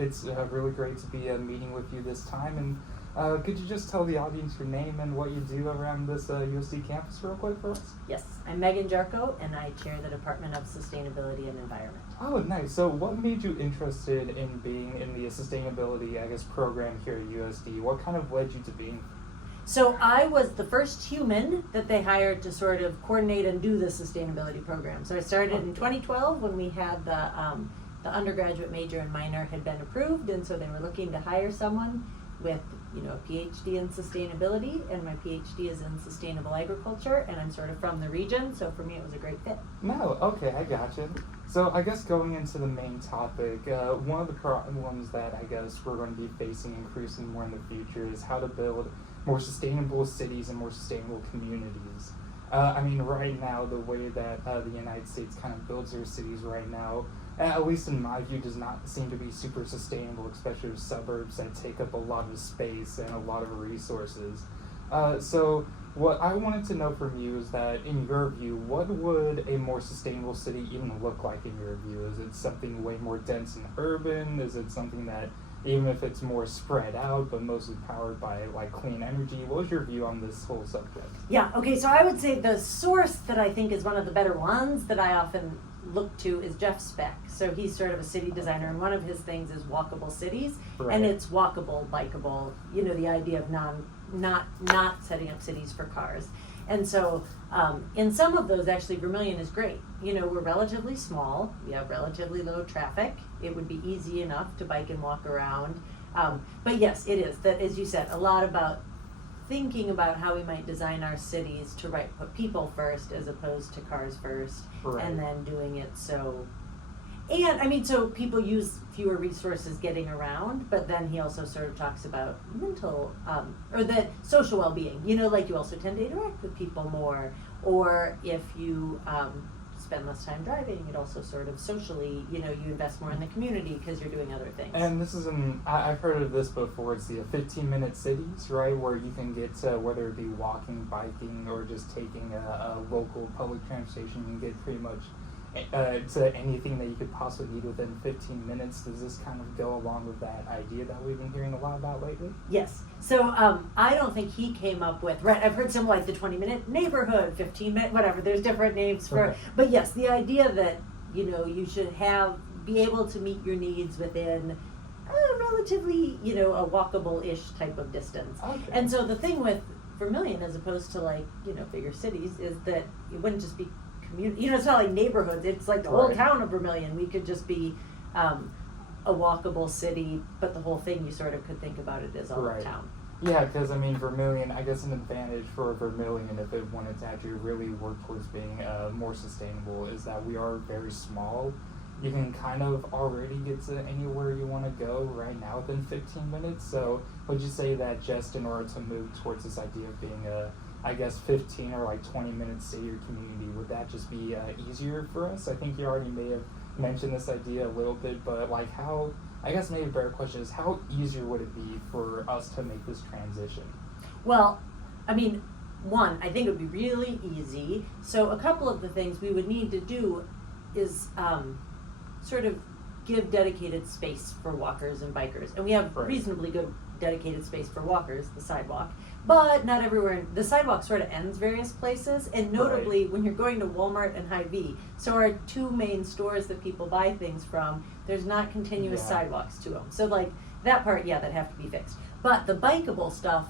It's really great to be meeting with you this time. And could you just tell the audience your name and what you do around this USD campus real quick for us? Yes, I'm Megan Jarko, and I chair the Department of Sustainability and Environment. Oh, nice. So what made you interested in being in the sustainability, program here at USD? What kind of led you to being? So I was the first human that they hired to sort of coordinate and do the sustainability program. So I started in 2012 when we had the undergraduate major and minor had been approved, and so they were looking to hire someone with a PhD in sustainability, and my PhD is in sustainable agriculture, and I'm sort of from the region, so for me it was a great fit. No, okay, I gotcha. So I guess going into the main topic, one of the problems that I guess we're going to be facing increasingly more in the future is how to build more sustainable cities and more sustainable communities. Right now, the way that the United States kind of builds their cities right now, at least in my view, does not seem to be super sustainable, especially with suburbs that take up a lot of space and a lot of resources. So what I wanted to know from you is that, in your view, what would a more sustainable city even look like in your view? Is it something way more dense and urban? Is it something that, even if it's more spread out, but mostly powered by clean energy? What was your view on this whole subject? Yeah, okay, so I would say the source that I think is one of the better ones that I often look to is Jeff Speck. So he's sort of a city designer, and one of his things is walkable cities, right. And it's walkable, bikeable, the idea of not setting up cities for cars. And so in some of those, actually, Vermilion is great. We're relatively small. We have relatively low traffic. It would be easy enough to bike and walk around. But yes, it is, that, as you said, a lot about thinking about how we might design our cities to put people first as opposed to cars first, right. And then doing it so people use fewer resources getting around, but then he also sort of talks about mental, or the social well-being, you also tend to interact with people more, or if you spend less time driving, it also sort of socially, you invest more in the community because you're doing other things. And this is I've heard of this before, it's the 15-minute cities, right, where you can get to, whether it be walking, biking, or just taking a local public transportation, you can get pretty much to anything that you could possibly need within 15 minutes. Does this kind of go along with that idea that we've been hearing a lot about lately? Yes. So I don't think he came up with, right, I've heard some like the 20-minute neighborhood, 15-minute, whatever, there's different names for, but yes, the idea that, you should be able to meet your needs within relatively, a walkable-ish type of distance. Okay. And so the thing with Vermilion, as opposed to bigger cities, is that it wouldn't just be community, it's not like neighborhoods, it's like the whole town of Vermilion. We could just be a walkable city, but the whole thing, you sort of could think about it as all of town. Yeah, because Vermilion, I guess an advantage for Vermilion, if it wanted to actually really work towards being more sustainable, is that we are very small. You can kind of already get to anywhere you want to go right now within 15 minutes. So would you say that just in order to move towards this idea of being 15 or 20 minutes city or community, would that just be easier for us? I think you already may have mentioned this idea a little bit, but how, I guess maybe a better question is, how easier would it be for us to make this transition? Well, one, I think it would be really easy. So a couple of the things we would need to do is sort of give dedicated space for walkers and bikers. And we have reasonably good dedicated space for walkers, the sidewalk, but not everywhere. The sidewalk sort of ends various places, and notably when you're going to Walmart and Hy-Vee, so our two main stores that people buy things from, there's not continuous sidewalks to them. So that part, that have to be fixed. But the bikeable stuff,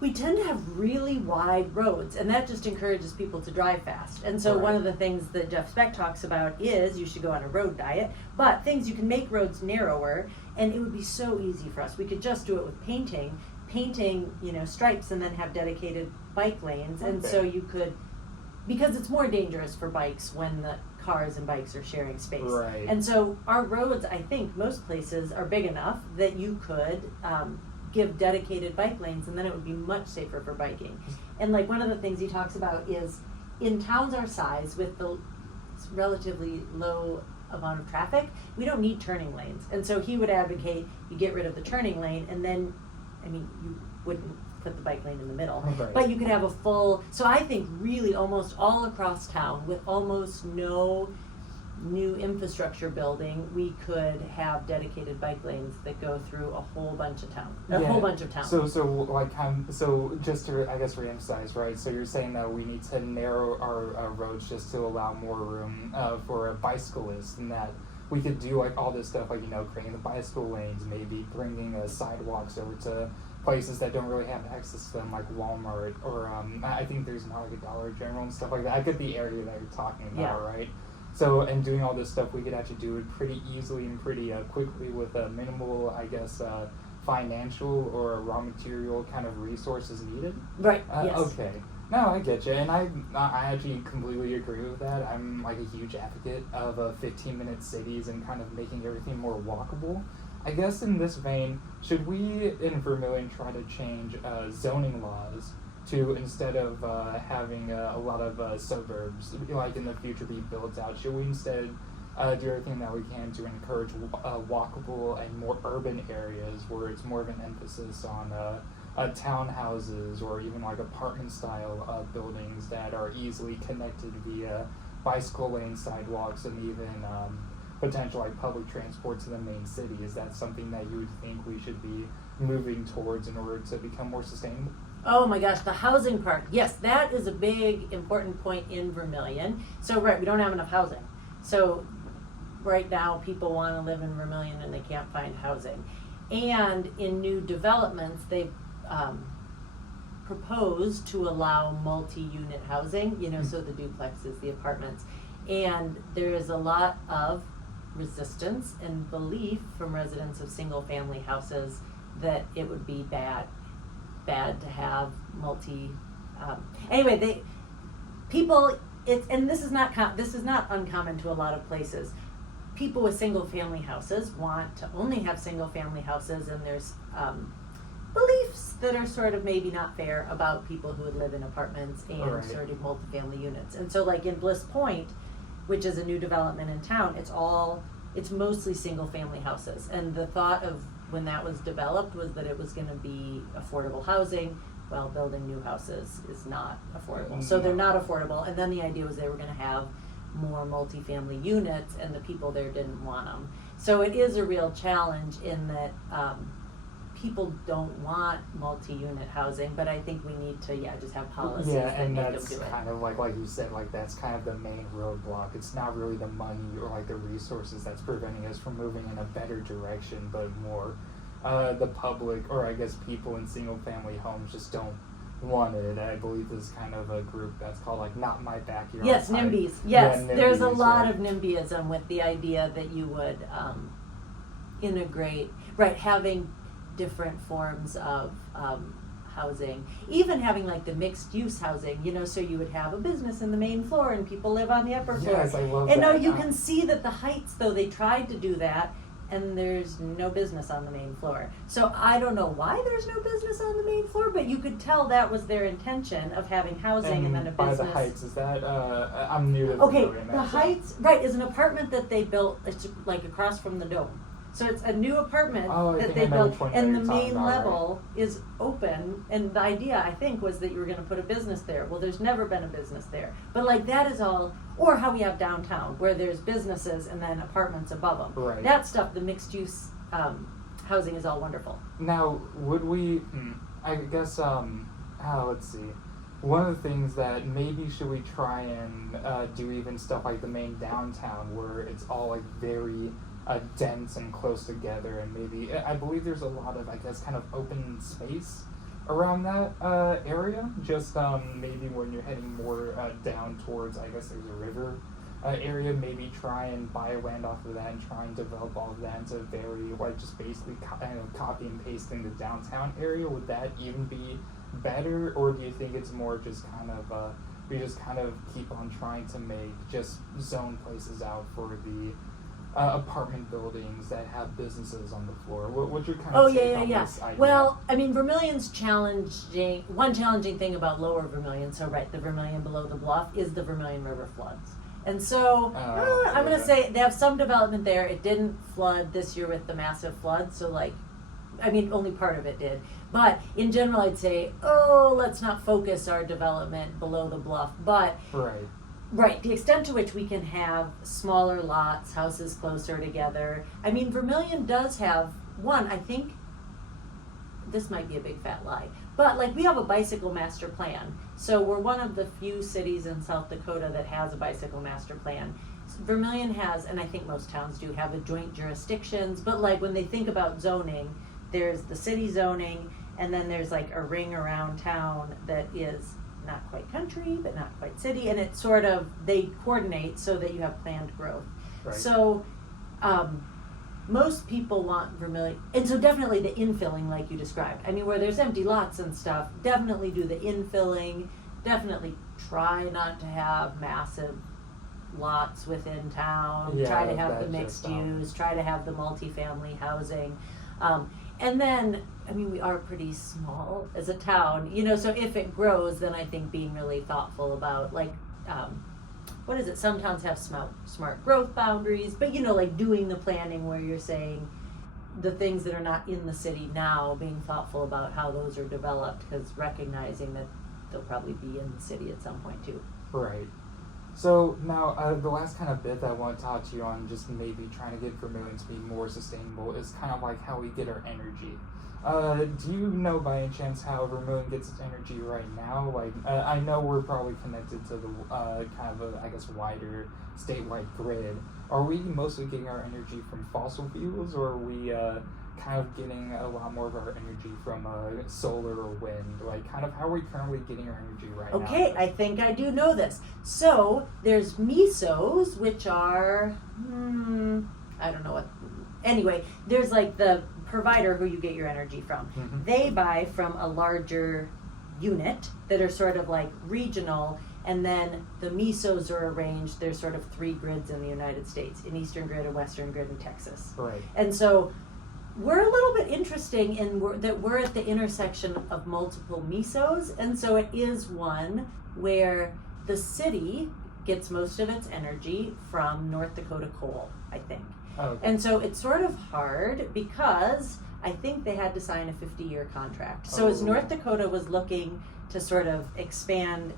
we tend to have really wide roads, and that just encourages people to drive fast. And so one of the things that Jeff Speck talks about is you should go on a road diet, but things you can make roads narrower, and it would be so easy for us. We could just do it with painting, stripes, and then have dedicated bike lanes. And so you could, because it's more dangerous for bikes when the cars and bikes are sharing space. Right. And so our roads, I think most places are big enough that you could give dedicated bike lanes, and then it would be much safer for biking. And one of the things he talks about is in towns our size with the relatively low amount of traffic, we don't need turning lanes. And so he would advocate you get rid of the turning lane, and then you wouldn't put the bike lane in the middle, but you could have a full, so I think really almost all across town with almost no new infrastructure building, we could have dedicated bike lanes that go through a whole bunch of towns. So just to, I guess, reemphasize, right? So you're saying that we need to narrow our roads just to allow more room for bicyclists, and that we could do like all this stuff, like, you know, creating the bicycle lanes, maybe bringing sidewalks over to places that don't really have access to them, like Walmart, or I think there's now like a Dollar General and stuff like that. I get the area that you're talking about, right? So, and doing all this stuff, we could actually do it pretty easily and pretty quickly with minimal, I guess, financial or raw material kind of resources needed. Right. Yes. Okay. No, I get you, and I actually completely agree with that. I'm like a huge advocate of 15-minute cities and kind of making everything more walkable. I guess in this vein, should we in Vermilion try to change zoning laws to, instead of having a lot of suburbs, like in the future, be built out? Should we instead do everything that we can to encourage walkable and more urban areas where it's more of an emphasis on townhouses or even like apartment style buildings that are easily connected via bicycle lane, sidewalks, and even potential like public transport to the main city? Is that something that you would think we should be moving towards in order to become more sustainable? Oh my gosh, the housing part. Yes, that is a big important point in Vermilion. So right, we don't have enough housing. So right now people want to live in Vermilion and they can't find housing. And in new developments, they've proposed to allow multi-unit housing, you know, so the duplexes, the apartments. And there is a lot of resistance and belief from residents of single-family houses that it would be bad to have and this is not uncommon to a lot of places. People with single-family houses want to only have single-family houses, and there's beliefs that are sort of maybe not fair about people who would live in apartments and sort of multifamily units. And so like in Bliss Point, which is a new development in town, it's mostly single-family houses. And the thought of when that was developed was that it was going to be affordable housing. Well, building new houses is not affordable. So they're not affordable. And then the idea was they were going to have more multifamily units, and the people there didn't want them. So it is a real challenge in that people don't want multi-unit housing, but I think we need to, just have policies that make them do it. Yeah, and that's kind of like you said, like that's kind of the main roadblock. It's not really the money or like the resources that's preventing us from moving in a better direction, but more the public, or I guess people in single-family homes just don't want it. I believe there's kind of a group that's called like Not My Backyard. Yes, NIMBYs. Yes, NIMBYs, there's a lot of NIMBYism with the idea that you would integrate, having different forms of housing, even having like the mixed use housing, you know, so you would have a business in the main floor and people live on the upper floor. Yes, I love and that. And you can see that the Heights, though, they tried to do that, and there's no business on the main floor. So I don't know why there's no business on the main floor, but you could tell that was their intention of having housing and then a business. By the Heights, is that, I'm new to the Okay, the Heights, is an apartment that they built, it's like across from the Dome. So it's a new apartment that they built, and the main level is open, and the idea, I think, was that you were going to put a business there. Well, there's never been a business there. But like that is all, or how we have downtown, where there's businesses and then apartments above them. Right. That stuff, the mixed use housing is all wonderful. Now, would we, I guess, let's see. One of the things that maybe should we try and do even stuff like the main downtown, where it's all like very dense and close together, and maybe I believe there's a lot of, I guess, kind of open space around that area. Just maybe when you're heading more down towards, I guess there's a river area, maybe try and buy land off of that and try and develop all of that into very, like, just basically copy and pasting the downtown area. Would that even be better, or do you think it's more just kind of we just kind of keep on trying to make just zone places out for the apartment buildings that have businesses on the floor? What's your kind of take on this idea? Well, I mean, Vermilion's one challenging thing about lower Vermilion, so the Vermilion below the bluff, is the Vermilion River floods. And so, I'm going to say they have some development there. It didn't flood this year with the massive flood, so only part of it did. But in general, I'd say, let's not focus our development below the bluff. But Right, the extent to which we can have smaller lots, houses closer together. I mean, Vermilion does have one, I think, this might be a big fat lie, but like we have a bicycle master plan. So we're one of the few cities in South Dakota that has a bicycle master plan. Vermilion has, and I think most towns do, have a joint jurisdictions, but like when they think about zoning, there's the city zoning, and then there's like a ring around town that is not quite country, but not quite city, and it's sort of, they coordinate so that you have planned growth. Right. So, most people want Vermilion, and so definitely the infilling like you described. I mean, where there's empty lots and stuff, definitely do the infilling, definitely try not to have massive lots within town, Yeah, try to have the that mixed just, use, try to have the multifamily housing. And then, I mean, we are pretty small as a town, you know, so if it grows, then I think being really thoughtful about, like, what is it? Some towns have smart growth boundaries, but, you know, like doing the planning where you're saying the things that are not in the city now, being thoughtful about how those are developed, because recognizing that they'll probably be in the city at some point too. Right. So now, the last kind of bit that I want to talk to you on, just maybe trying to get Vermilion to be more sustainable, is kind of like how we get our energy. Do you know by any chance how Vermilion gets its energy right now? Like, I know we're probably connected to the kind of a, I guess, wider statewide grid. Are we mostly getting our energy from fossil fuels, or are we kind of getting a lot more of our energy from solar or wind? Like, kind of how are we currently getting our energy right now? Okay, I think I do know this. So there's mesos, which are, I don't know what, anyway, there's like the provider who you get your energy from. Mm-hmm. They buy from a larger unit that are sort of like regional, and then the mesos are arranged. There's sort of 3 grids in the United States, an Eastern grid, a Western grid, and Texas. Right. And so we're a little bit interesting in that we're at the intersection of multiple mesos, and so it is one where the city gets most of its energy from North Dakota coal, I think. Okay. And so it's sort of hard because I think they had to sign a 50-year contract. So as North Dakota was looking to sort of expand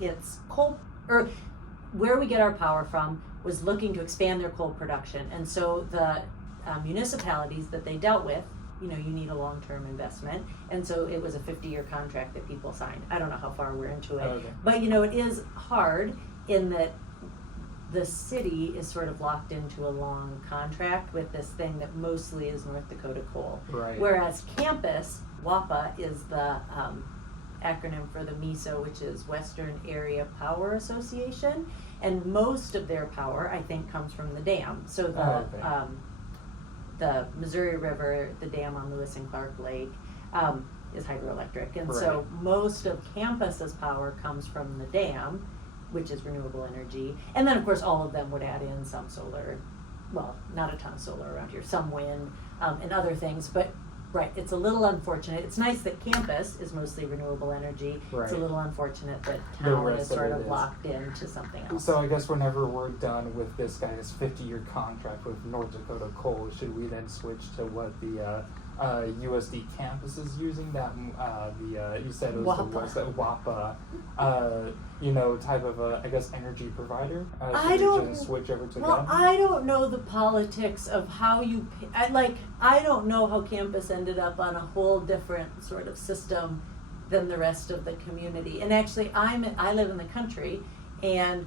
its coal, or where we get our power from, was looking to expand their coal production. And so the municipalities that they dealt with, you know, you need a long-term investment. And so it was a 50-year contract that people signed. I don't know how far we're into it. Okay. But, you know, it is hard in that the city is sort of locked into a long contract with this thing that mostly is North Dakota coal. Right. Whereas campus, WAPA, is the acronym for the MESO, which is Western Area Power Association. And most of their power, I think, comes from the dam. So the Missouri River, the dam on Lewis and Clark Lake, is hydroelectric. And so most of campus's power comes from the dam, which is renewable energy. And then, of course, all of them would add in some solar, well, not a ton of solar around here, some wind, and other things. But, right, it's a little unfortunate. It's nice that campus is mostly renewable energy. Right. It's a little unfortunate that The town rest is of sort it of is. locked into something else. So I guess whenever we're done with this guy's 50-year contract with North Dakota Coal, should we then switch to what the USD campus is using? That you said it was WAPA. the West WAPA, you know, type of I guess energy provider. Should I we don't- just switch over to Well, them? I don't know the politics of how you, I don't know how campus ended up on a whole different sort of system than the rest of the community. And actually, I live in the country, and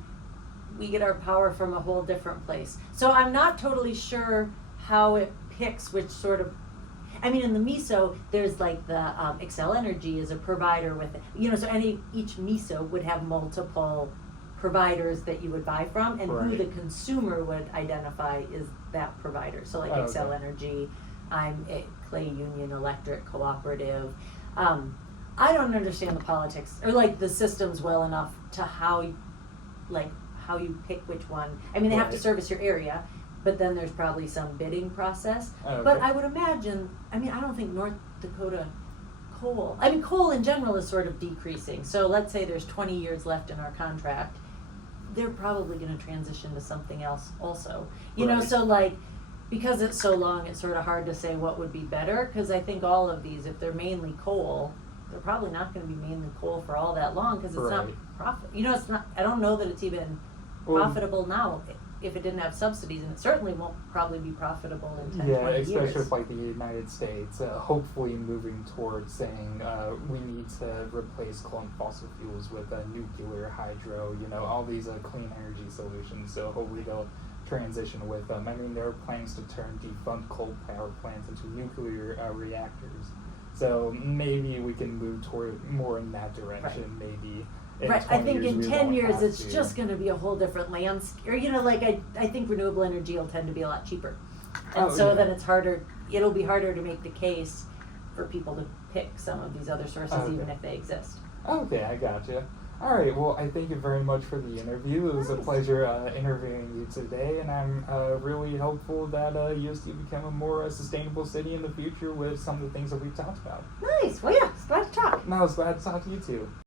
we get our power from a whole different place. So I'm not totally sure how it picks which sort of, I mean, in the MESO, there's like the Xcel Energy is a provider with, you know, so each MESO would have multiple providers that you would buy from, and who Right. the consumer would identify is that provider. So like Oh, Xcel okay. Energy, I'm a Clay Union Electric Cooperative. I don't understand the politics or like the systems well enough to how you pick which one. I mean, they have to Right. service your area, but then there's probably some bidding process. Okay. But I would imagine, I mean, I don't think North Dakota coal, I mean, coal in general is sort of decreasing. So let's say there's 20 years left in our contract. They're probably going to transition to something else also. You know, Right. so like, because it's so long, it's sort of hard to say what would be better. Because I think all of these, if they're mainly coal, they're probably not going to be mainly coal for all that long because it's not Right. profit. You know, it's not. I don't know that it's even Well, profitable now if it didn't have subsidies, and it certainly won't probably be profitable in 10, Yeah, 20 especially years. with like the United States, hopefully moving towards saying we need to replace coal and fossil fuels with nuclear, hydro, all these clean energy solutions. So hopefully they'll transition with them. I mean, there are plans to turn defunct coal power plants into nuclear reactors. So maybe we can move toward more in that direction. Maybe. In Right, I 20 think years in we 10 won't years have it's to. just going to be a whole different landscape. Or, I think renewable energy will tend to be a lot cheaper. And Oh, so yeah. then it'll be harder to make the case for people to pick some of these other sources Okay. even if they exist. Okay, I gotcha. All right, well, I thank you very much for the interview. It was a Nice. pleasure interviewing you today, and I'm really hopeful that USD become a more sustainable city in the future with some of the things that we've talked about. Nice. Well, yeah, it's glad to talk. No, I was glad to talk to you too.